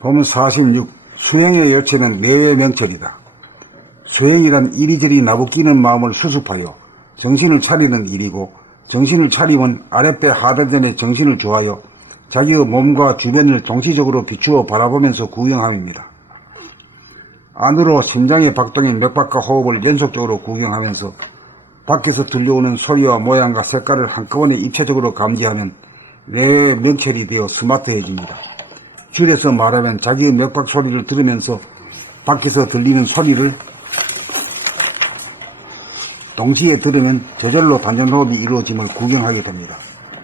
봄 46. 수행의 열쇠는 내외 명철이다. 수행이란 이리저리 나부끼는 마음을 수습하여 정신을 차리는 일이고, 정신을 차리면 아랫배 하단전에 정신을 주하여 자기의 몸과 주변을 동시적으로 비추어 바라보면서 구경함입니다. 안으로 심장의 박동인 맥박과 호흡을 연속적으로 구경하면서 밖에서 들려오는 소리와 모양과 색깔을 한꺼번에 입체적으로 감지하면 내외 명철이 되어 스마트해집니다. 줄여서 말하면 자기의 맥박 소리를 들으면서 밖에서 들리는 소리를 동시에 들으면 저절로 단전호흡이 이루어짐을 구경하게 됩니다.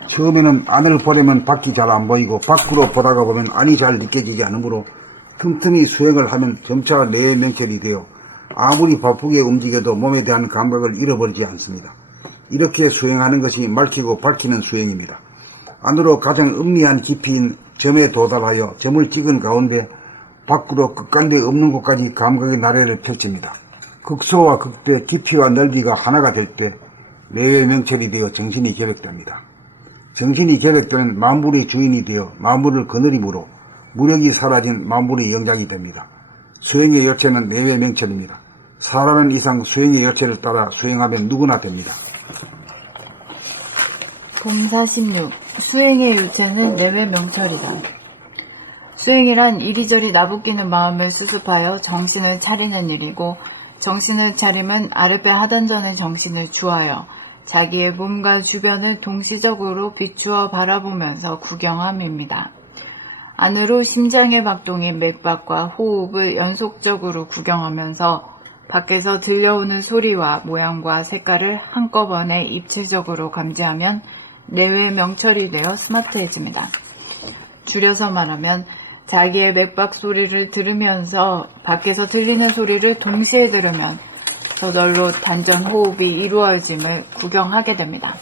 처음에는 안을 보려면 밖이 잘 안 보이고 밖으로 보다가 보면 안이 잘 느껴지지 않으므로 틈틈이 수행을 하면 점차 내외 명철이 되어 아무리 바쁘게 움직여도 몸에 대한 감각을 잃어버리지 않습니다. 이렇게 수행하는 것이 맑히고 밝히는 수행입니다. 안으로 가장 음미한 깊이인 점에 도달하여 점을 찍은 가운데 밖으로 끝간데 없는 곳까지 감각의 나래를 펼칩니다. 극소와 극대, 깊이와 넓이가 하나가 될 때 내외 명철이 되어 정신이 개벽됩니다. 정신이 개벽되면 만물의 주인이 되어 만물을 거느림으로 무력이 사라진 만물의 영장이 됩니다. 수행의 열쇠는 내외 명철입니다. 사람은 이상 수행의 열쇠를 따라 수행하면 누구나 됩니다. 봄 46. 수행의 유체는 내외 명철이다. 수행이란 이리저리 나부끼는 마음을 수습하여 정신을 차리는 일이고, 정신을 차림은 아랫배 하단전에 정신을 주하여 자기의 몸과 주변을 동시적으로 비추어 바라보면서 구경함입니다. 안으로 심장의 박동인 맥박과 호흡을 연속적으로 구경하면서 밖에서 들려오는 소리와 모양과 색깔을 한꺼번에 입체적으로 감지하면 내외 명철이 되어 스마트해집니다. 줄여서 말하면 자기의 맥박 소리를 들으면서 밖에서 들리는 소리를 동시에 들으면 저절로 단전 호흡이 이루어짐을 구경하게 됩니다.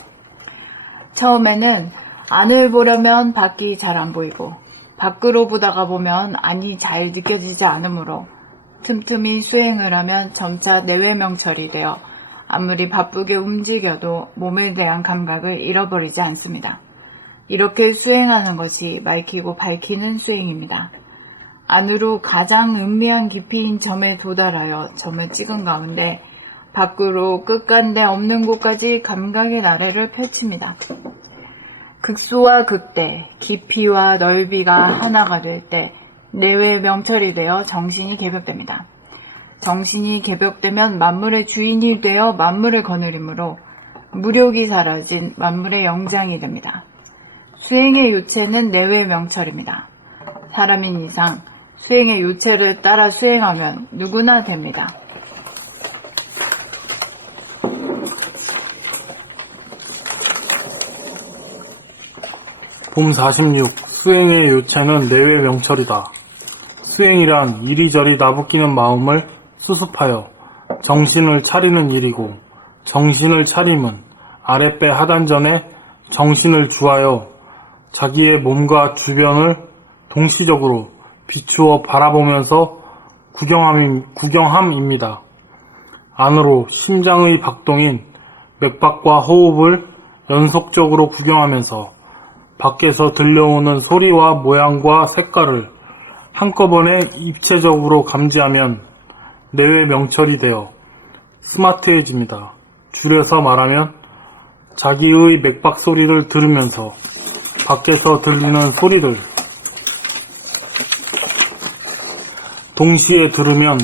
처음에는 안을 보려면 밖이 잘 안 보이고 밖으로 보다가 보면 안이 잘 느껴지지 않으므로 틈틈이 수행을 하면 점차 내외 명철이 되어 아무리 바쁘게 움직여도 몸에 대한 감각을 잃어버리지 않습니다. 이렇게 수행하는 것이 맑히고 밝히는 수행입니다. 안으로 가장 음미한 깊이인 점에 도달하여 점을 찍은 가운데 밖으로 끝간데 없는 곳까지 감각의 나래를 펼칩니다. 극소와 극대, 깊이와 넓이가 하나가 될 때 내외 명철이 되어 정신이 개벽됩니다. 정신이 개벽되면 만물의 주인이 되어 만물을 거느림으로 무력이 사라진 만물의 영장이 됩니다. 수행의 요체는 내외 명철입니다. 사람인 이상 수행의 요체를 따라 수행하면 누구나 됩니다. 봄 46. 수행의 요체는 내외 명철이다. 수행이란 이리저리 나부끼는 마음을 수습하여 정신을 차리는 일이고, 정신을 차림은 아랫배 하단전에 정신을 주하여 자기의 몸과 주변을 동시적으로 비추어 바라보면서 구경함입니다. 안으로 심장의 박동인 맥박과 호흡을 연속적으로 구경하면서 밖에서 들려오는 소리와 모양과 색깔을 한꺼번에 입체적으로 감지하면 내외 명철이 되어 스마트해집니다. 줄여서 말하면 자기의 맥박 소리를 들으면서 밖에서 들리는 소리를 동시에 들으면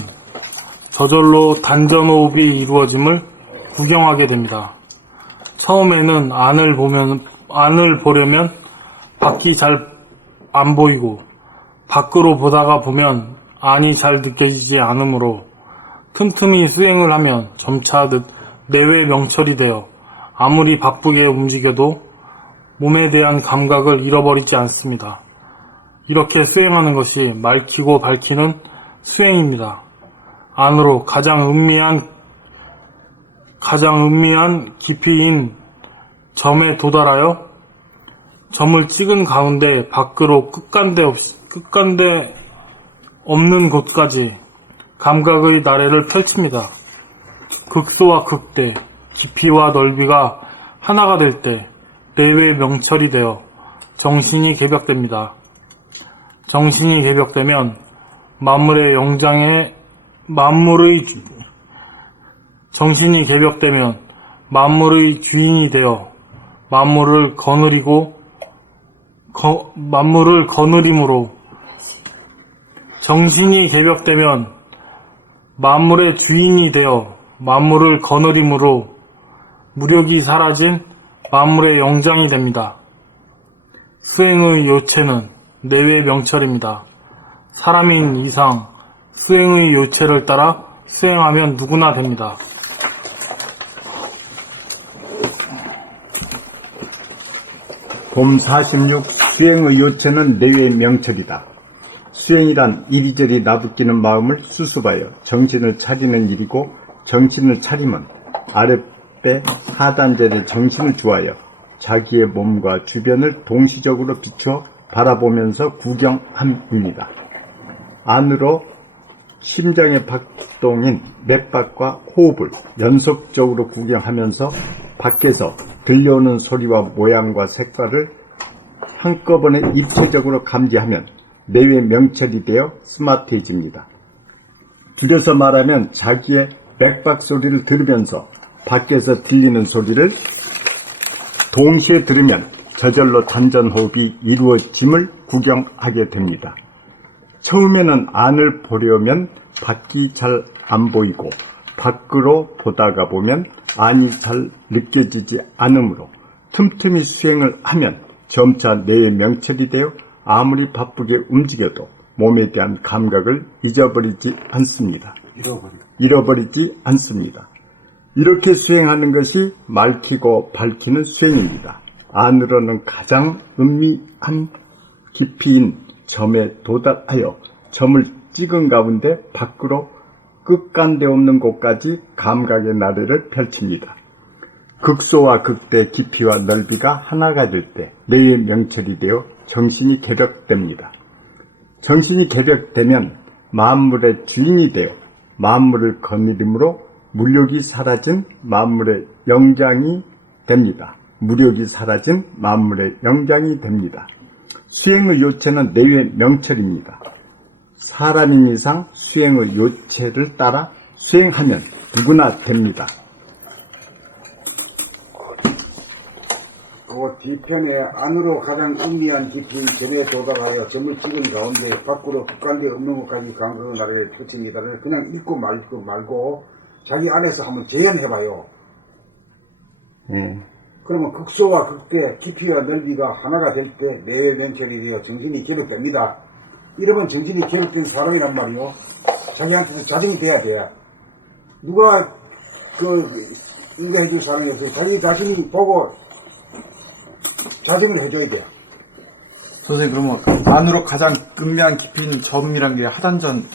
저절로 단전호흡이 이루어짐을 구경하게 됩니다. 처음에는 안을 보려면 밖이 잘 안 보이고 밖으로 보다가 보면 안이 잘 느껴지지 않으므로 틈틈이 수행을 하면 점차 내외 명철이 되어 아무리 바쁘게 움직여도 몸에 대한 감각을 잃어버리지 않습니다. 이렇게 수행하는 것이 맑히고 밝히는 수행입니다. 안으로 가장 음미한 깊이인 점에 도달하여 점을 찍은 가운데 밖으로 끝간데 없는 곳까지 감각의 나래를 펼칩니다. 극소와 극대, 깊이와 넓이가 하나가 될 때 내외 명철이 되어 정신이 개벽됩니다. 정신이 개벽되면 정신이 개벽되면 만물의 주인이 되어 만물을 거느림으로 정신이 개벽되면 만물의 주인이 되어 만물을 거느림으로 무력이 사라진 만물의 영장이 됩니다. 수행의 요체는 내외 명철입니다. 사람인 이상 수행의 요체를 따라 수행하면 누구나 됩니다. 봄 46 수행의 요체는 내외 명철이다. 수행이란 이리저리 나부끼는 마음을 수습하여 정신을 차리는 일이고, 정신을 차림은 아랫배 하단전에 정신을 주하여 자기의 몸과 주변을 동시적으로 비추어 바라보면서 구경함입니다. 안으로 심장의 박동인 맥박과 호흡을 연속적으로 구경하면서 밖에서 들려오는 소리와 모양과 색깔을 한꺼번에 입체적으로 감지하면 내외 명철이 되어 스마트해집니다. 줄여서 말하면 자기의 맥박 소리를 들으면서 밖에서 들리는 소리를 동시에 들으면 저절로 단전호흡이 이루어짐을 구경하게 됩니다. 처음에는 안을 보려면 밖이 잘 안 보이고 밖으로 보다가 보면 안이 잘 느껴지지 않으므로 틈틈이 수행을 하면 점차 내외 명철이 되어 아무리 바쁘게 움직여도 몸에 대한 감각을 잊어버리지 않습니다. 이렇게 수행하는 것이 맑히고 밝히는 수행입니다. 안으로는 가장 은미한 깊이인 점에 도달하여 점을 찍은 가운데 밖으로 끝간데 없는 곳까지 감각의 나래를 펼칩니다. 극소와 극대 깊이와 넓이가 하나가 될 때 내외 명철이 되어 정신이 개벽됩니다. 정신이 개벽되면 만물의 주인이 되어 만물을 거느림으로 무력이 사라진 만물의 영장이 됩니다. 수행의 요체는 내외 명철입니다. 사람인 이상 수행의 요체를 따라 수행하면 누구나 됩니다. 그 뒤편에 안으로 가장 은미한 깊이인 점에 도달하여 점을 찍은 가운데 밖으로 극간데 없는 것까지 감각의 나래를 펼칩니다를 그냥 읽고 말고 자기 안에서 한번 재현해봐요. 그러면 극소와 극대 깊이와 넓이가 하나가 될 때 내외 명철이 되어 정신이 개벽됩니다. 이러면 정신이 개벽된 사람이란 말이요. 자기한테도 자증이 돼야 돼. 누가 이거 해줄 사람이 없어요. 자기 자신이 보고 자증을 해줘야 돼. 선생님, 그러면 안으로 가장 은밀한 깊이인 점이란 게 하단전이라고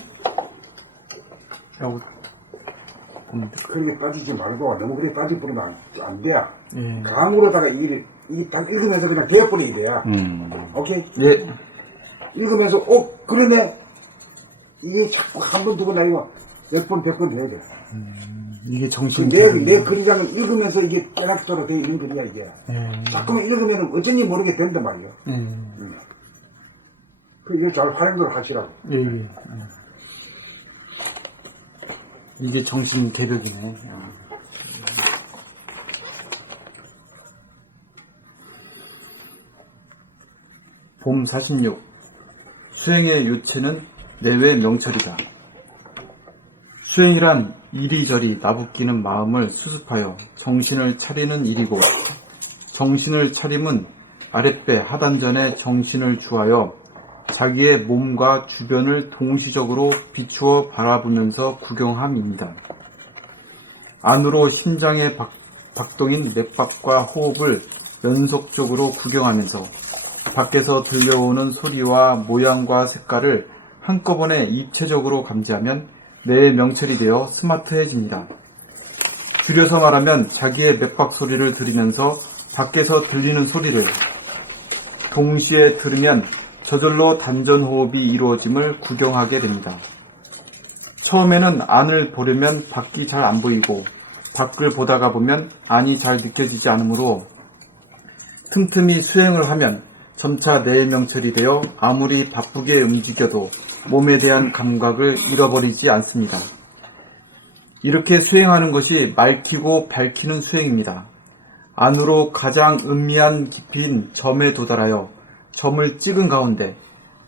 봅니다. 그렇게 따지지 말고 너무 그렇게 따지버리면 안 돼. 감으로다가 이게 딱 읽으면서 그냥 되어버려야 돼. 오케이? 예. 읽으면서 그러네. 이게 자꾸 한 번 두 번 아니고 몇 번, 100번 돼야 돼. 이게 정신. 내 글이랑은 읽으면서 이게 깨닫도록 되어 있는 글이야, 이게. 자꾸만 읽으면 어쩐지 모르게 된단 말이야. 이걸 잘 활용을 하시라고. 예. 이게 정신 개벽이네. 봄 46 수행의 요체는 내외 명철이다. 수행이란 이리저리 나부끼는 마음을 수습하여 정신을 차리는 일이고, 정신을 차림은 아랫배 하단전에 정신을 주하여 자기의 몸과 주변을 동시적으로 비추어 바라보면서 구경함입니다. 안으로 심장의 박동인 맥박과 호흡을 연속적으로 구경하면서 밖에서 들려오는 소리와 모양과 색깔을 한꺼번에 입체적으로 감지하면 내 명철이 되어 스마트해집니다. 줄여서 말하면 자기의 맥박 소리를 들으면서 밖에서 들리는 소리를 동시에 들으면 저절로 단전호흡이 이루어짐을 구경하게 됩니다. 처음에는 안을 보려면 밖이 잘 안 보이고 밖을 보다가 보면 안이 잘 느껴지지 않으므로 틈틈이 수행을 하면 점차 뇌의 명철이 되어 아무리 바쁘게 움직여도 몸에 대한 감각을 잃어버리지 않습니다. 이렇게 수행하는 것이 맑히고 밝히는 수행입니다. 안으로 가장 음미한 깊이인 점에 도달하여 점을 찍은 가운데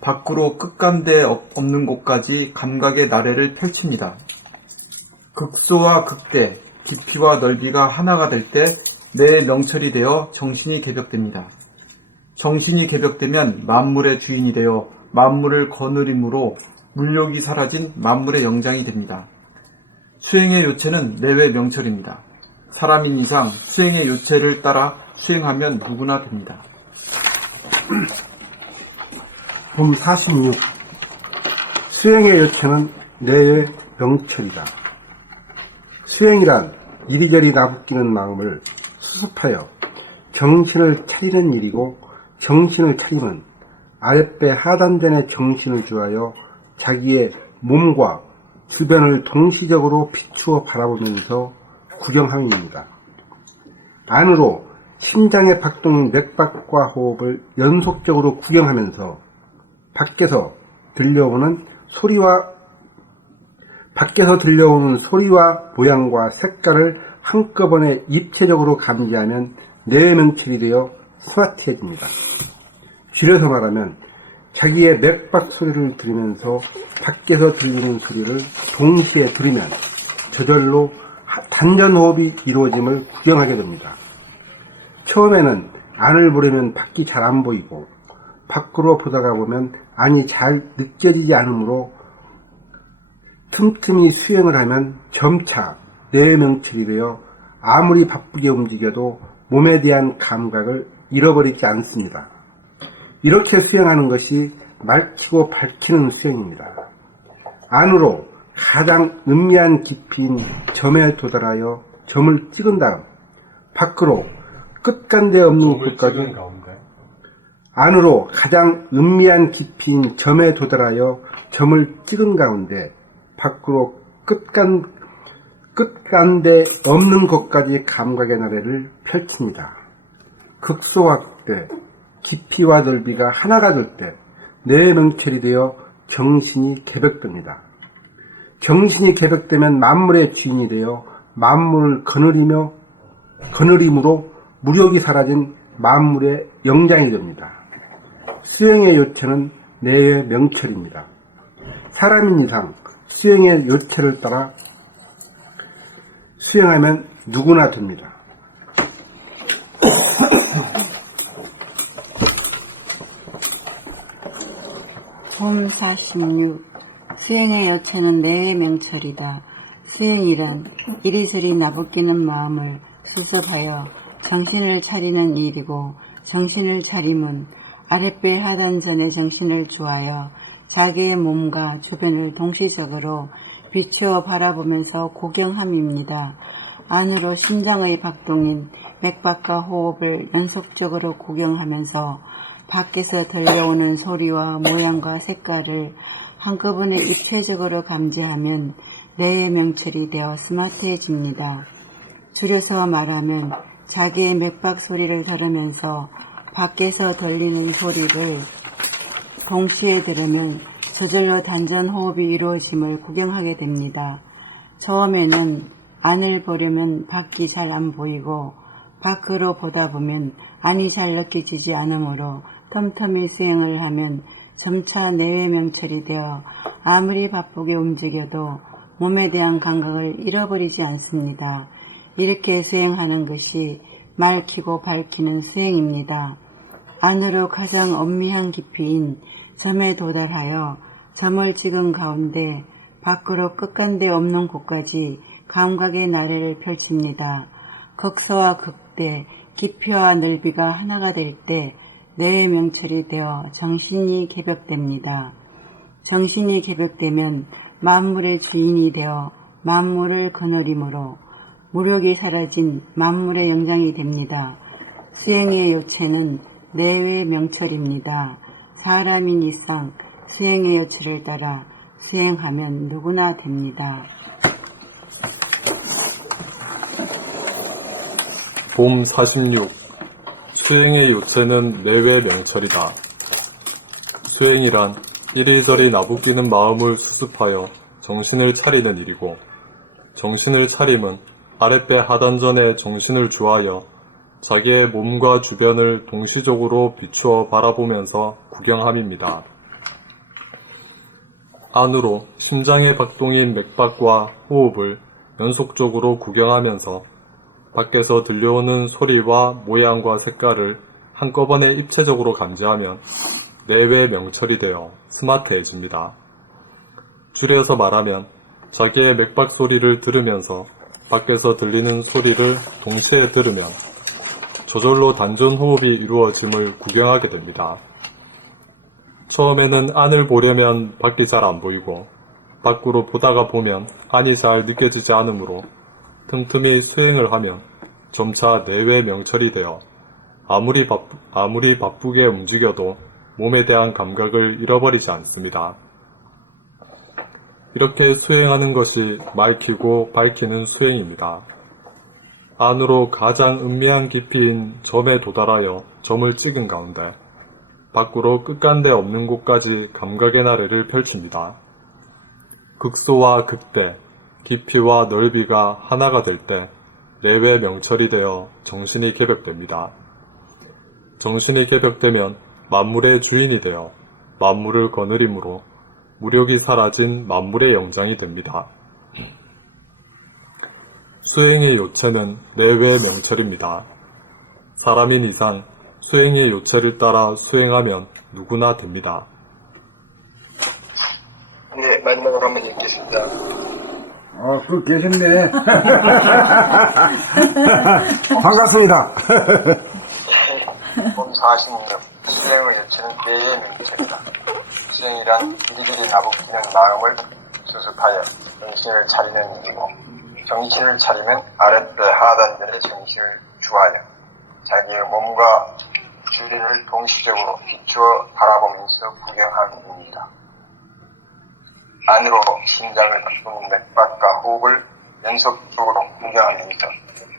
밖으로 끝간데 없는 곳까지 감각의 나래를 펼칩니다. 극소와 극대, 깊이와 넓이가 하나가 될 때 뇌의 명철이 되어 정신이 개벽됩니다. 정신이 개벽되면 만물의 주인이 되어 만물을 거느림으로 물욕이 사라진 만물의 영장이 됩니다. 수행의 요체는 내외 명철입니다. 사람인 이상 수행의 요체를 따라 수행하면 누구나 됩니다. 봄 46. 수행의 요체는 내외 명철이다. 수행이란 이리저리 나부끼는 마음을 수습하여 정신을 차리는 일이고, 정신을 차리면 아랫배 하단전에 정신을 주하여 자기의 몸과 주변을 동시적으로 비추어 바라보면서 구경함입니다. 안으로 심장의 박동인 맥박과 호흡을 연속적으로 구경하면서 밖에서 들려오는 소리와 모양과 색깔을 한꺼번에 입체적으로 감지하면 뇌의 명철이 되어 스마트해집니다. 줄여서 말하면 자기의 맥박 소리를 들으면서 밖에서 들리는 소리를 동시에 들으면 저절로 단전호흡이 이루어짐을 구경하게 됩니다. 처음에는 안을 보려면 밖이 잘 안 보이고 밖으로 보다가 보면 안이 잘 느껴지지 않으므로 틈틈이 수행을 하면 점차 뇌의 명철이 되어 아무리 바쁘게 움직여도 몸에 대한 감각을 잃어버리지 않습니다. 이렇게 수행하는 것이 맑히고 밝히는 수행입니다. 안으로 가장 음미한 깊이인 점에 도달하여 점을 찍은 다음 밖으로 끝간데 없는 곳까지 안으로 가장 음미한 깊이인 점에 도달하여 점을 찍은 가운데 밖으로 끝간데 없는 곳까지 감각의 나래를 펼칩니다. 극소와 극대, 깊이와 넓이가 하나가 될 때 뇌의 명철이 되어 정신이 개벽됩니다. 정신이 개벽되면 만물의 주인이 되어 만물을 거느림으로 무력이 사라진 만물의 영장이 됩니다. 수행의 요체는 뇌의 명철입니다. 사람인 이상 수행의 요체를 따라 수행하면 누구나 됩니다. 봄 46. 수행의 요체는 내외 명철이다. 수행이란 이리저리 나부끼는 마음을 수습하여 정신을 차리는 일이고, 정신을 차림은 아랫배 하단전에 정신을 주하여 자기의 몸과 주변을 동시적으로 비추어 바라보면서 구경함입니다. 안으로 심장의 박동인 맥박과 호흡을 연속적으로 구경하면서 밖에서 들려오는 소리와 모양과 색깔을 한꺼번에 입체적으로 감지하면 뇌의 명철이 되어 스마트해집니다. 줄여서 말하면 자기의 맥박 소리를 들으면서 밖에서 들리는 소리를 동시에 들으면 저절로 단전 호흡이 이루어짐을 구경하게 됩니다. 처음에는 안을 보려면 밖이 잘 안 보이고 밖으로 보다 보면 안이 잘 느껴지지 않으므로 틈틈이 수행을 하면 점차 내외 명철이 되어 아무리 바쁘게 움직여도 몸에 대한 감각을 잃어버리지 않습니다. 이렇게 수행하는 것이 맑히고 밝히는 수행입니다. 안으로 가장 엄미한 깊이인 점에 도달하여 점을 찍은 가운데 밖으로 끝간데 없는 곳까지 감각의 나래를 펼칩니다. 극소와 극대, 깊이와 넓이가 하나가 될 때 뇌의 명철이 되어 정신이 개벽됩니다. 정신이 개벽되면 만물의 주인이 되어 만물을 거느림으로 무력이 사라진 만물의 영장이 됩니다. 수행의 요체는 내외 명철입니다. 사람인 이상 수행의 요체를 따라 수행하면 누구나 됩니다. 봄 46. 수행의 요체는 내외 명철이다. 수행이란 이리저리 나부끼는 마음을 수습하여 정신을 차리는 일이고, 정신을 차림은 아랫배 하단전에 정신을 주하여 자기의 몸과 주변을 동시적으로 비추어 바라보면서 구경함입니다. 안으로 심장의 박동인 맥박과 호흡을 연속적으로 구경하면서 밖에서 들려오는 소리와 모양과 색깔을 한꺼번에 입체적으로 감지하면 내외 명철이 되어 스마트해집니다. 줄여서 말하면 자기의 맥박 소리를 들으면서 밖에서 들리는 소리를 동시에 들으면 저절로 단전 호흡이 이루어짐을 구경하게 됩니다. 처음에는 안을 보려면 밖이 잘 안 보이고 밖으로 보다가 보면 안이 잘 느껴지지 않으므로 틈틈이 수행을 하면 점차 내외 명철이 되어 아무리 바쁘게 움직여도 몸에 대한 감각을 잃어버리지 않습니다. 이렇게 수행하는 것이 맑히고 밝히는 수행입니다. 안으로 가장 은밀한 깊이인 점에 도달하여 점을 찍은 가운데 밖으로 끝간데 없는 곳까지 감각의 나래를 펼칩니다. 극소와 극대, 깊이와 넓이가 하나가 될 때 내외 명철이 되어 정신이 개벽됩니다. 정신이 개벽되면 만물의 주인이 되어 만물을 거느림으로 무력이 사라진 만물의 영장이 됩니다. 수행의 요체는 내외 명철입니다. 사람인 이상 수행의 요체를 따라 수행하면 누구나 됩니다. 네, 마지막으로 한번 읽겠습니다. 그 계셨네. 반갑습니다. 몸 46. 수행의 요체는 내의 명철이다. 수행이란 이리저리 나부끼는 마음을 수습하여 정신을 차리는 일이고, 정신을 차리면 아랫배 하단전에 정신을 주하여 자기의 몸과 주변을 동시적으로 비추어 바라보면서 구경함입니다. 안으로 심장을 바꾸는 맥박과 호흡을 연속적으로 구경하면서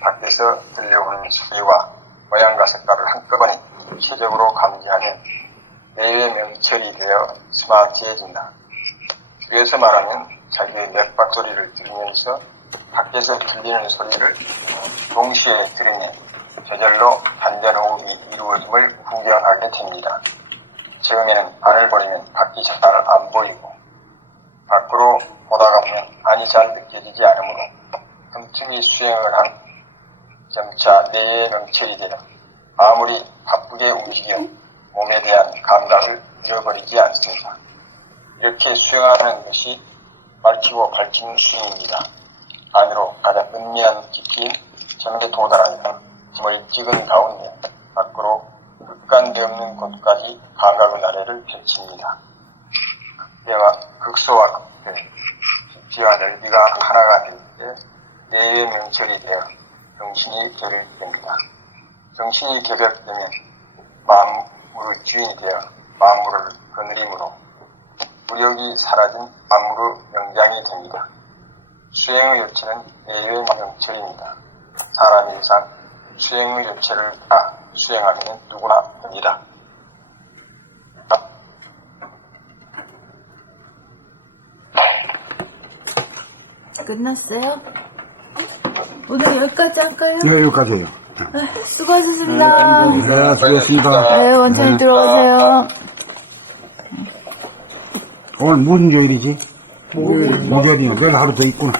밖에서 들려오는 소리와 모양과 색깔을 한꺼번에 입체적으로 감지하면 내외 명철이 되어 스마트해진다. 그래서 말하면 자기의 맥박 소리를 들으면서 밖에서 들리는 소리를 동시에 들으면 저절로 단전호흡이 이루어짐을 구경하게 됩니다. 처음에는 안을 보려면 밖이 잘 안 보이고 밖으로 보다가 보면 안이 잘 느껴지지 않으므로 틈틈이 수행을 한 점차 내의 명철이 되어 아무리 바쁘게 움직여 몸에 대한 감각을 잃어버리지 않습니다. 이렇게 수행하는 것이 밝히고 밝히는 수행입니다. 안으로 가장 은밀한 깊이인 점에 도달하여 점을 찍은 가운데 밖으로 극간데 없는 곳까지 감각의 나래를 펼칩니다. 극소와 극대, 깊이와 넓이가 하나가 될 때 내의 명철이 되어 정신이 개벽됩니다. 정신이 개벽되면 만물의 주인이 되어 만물을 거느림으로 무력이 사라진 만물의 영장이 됩니다. 수행의 요체는 내외 명철입니다. 사람 일상 수행의 요체를 다 수행하면 누구나 됩니다. 끝났어요? 오늘 여기까지 할까요? 네, 여기까지 해요. 수고하셨습니다. 네, 수고했습니다. 네, 원천히 들어오세요. 오늘 무슨 요일이지? 목요일이요. 내일 하루 더 있구나.